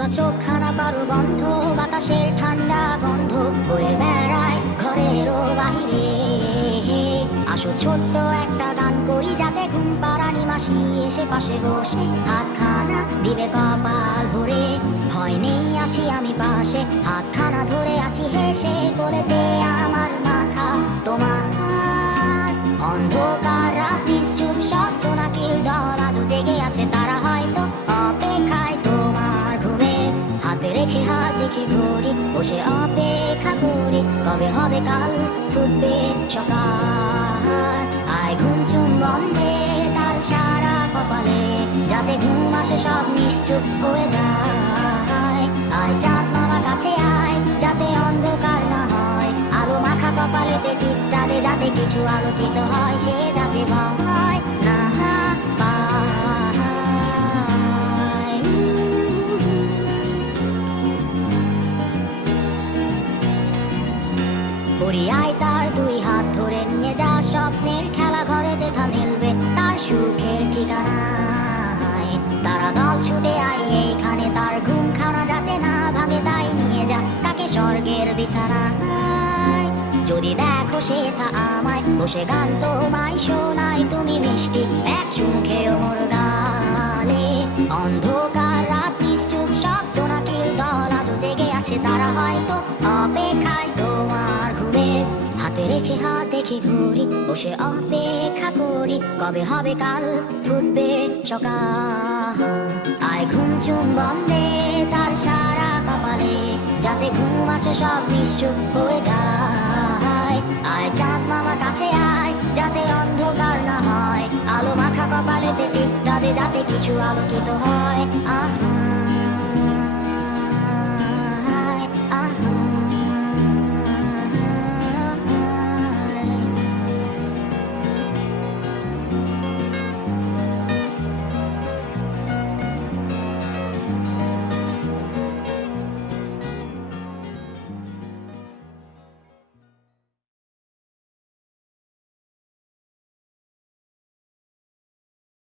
খোলা চোখখানা করো বন্ধ, বাতাসের ঠান্ডা গন্ধ বয়ে বেড়ায় ঘরেরও বাহিরে। আসো ছোট্ট একটা গান করি, যাতে ঘুম পাড়ানি মাসি এসে পাশে বসে হাতখানা দিবে কপাল ভরে। ভয় নেই, আছি আমি পাশে, হাতখানা ধরে আছি হেসে, কোলেতে আমার মাথা তোমার। অন্ধকার রাত নিশ্চুপ, সব জোনাকির দল আজও জেগে আছে, তারা হয়তো অপেক্ষায় তোমার ঘুমের। হাতে রেখে হাত দেখে ঘড়ি, বসে অপেক্ষা করি, কবে হবে কাল ফুটবে সকাল। আয় ঘুম চুম্বন দে তার সারা কপালে, যাতে ঘুম আসে সব নিশ্চুপ হয়ে যায়। আয় চাঁদ মামার কাছে আয়, যাতে অন্ধকার না হয়, আলো মাখা কপালেতে টিপটা দে, যাতে কিছু আলোকিত হয়, সে যাতে ভয় না পায়। পরিয়ায় তার দুই হাত ধরে নিয়ে যা, স্বপ্নের খেলা ঘরে যেথা মিলবে তার সুখের ঠিকানায়। তারা দল ছুটে আয় এইখানে, তার ঘুমখানা যাতে না ভাঙে, তাই নিয়ে যা তাকে স্বর্গের বিছানায়। যদি দেখো সেটা আমায় বসে গান তোমায় শোনায়, তুমি মিষ্টি এক চুমু খেয়েও মোর গালে। অন্ধকার রাত নিশ্চুপ, সব জোনাকির দল আজও জেগে আছে, তারা হয়তো অপেক্ষায় তোমার ঘুমের। হাতে রেখে হাত দেখে ঘুরি, বসে অপেক্ষা করি, কবে হবে কাল ফুটবে সকাল। আয় ঘুম চুম্বন দে তার সারা কপালে, যাতে ঘুম আসে সব নিশ্চুপ হয়ে যায়। আয় চাঁদ মামা কাছে আয়, যাতে অন্ধকার না হয়, আলো মাখা কপালেতে টিপটা দে, যাতে কিছু আলোকিত হয়।